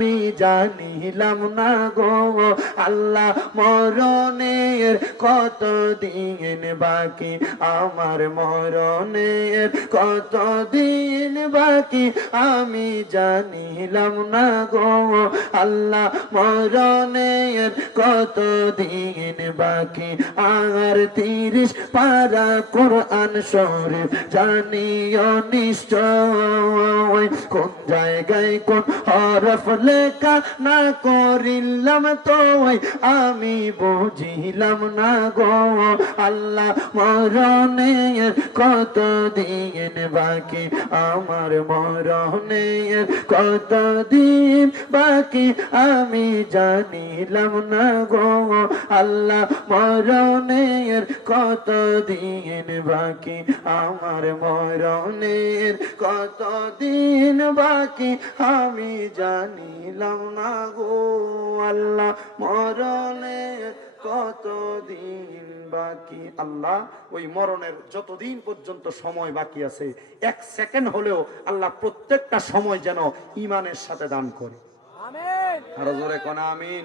আমি জানিলাম না গো আল্লাহ মরণের কত দিন বাকি, আমার মরণের কত দিন বাকি, আমি জানিলাম না গো আল্লাহ মরণের কত দিন বাকি। আর 30 পারা কোরআন শরীফ জানিও নিশ্চয়, কোন জায়গায় কোন হরফ লেখা না করিলাম তো আমি বুঝিলাম না গো আল্লাহ মরণের কত দিন বাকি, আমার মরণের কত দিন বাকি, আমি জানিলাম না গো আল্লাহ মরণের কত দিন বাকি, আমার মরণের কত দিন বাকি, আমি জানিলাম না গো আল্লাহ মরণের কত দিন বাকি। আল্লাহ ওই মরণের যতদিন পর্যন্ত সময় বাকি আছে, 1 সেকেন্ড হলেও আল্লাহ প্রত্যেকটা সময় যেন ঈমানের সাথে দান করে। আমিন। আরো জোরে কোন আমিন।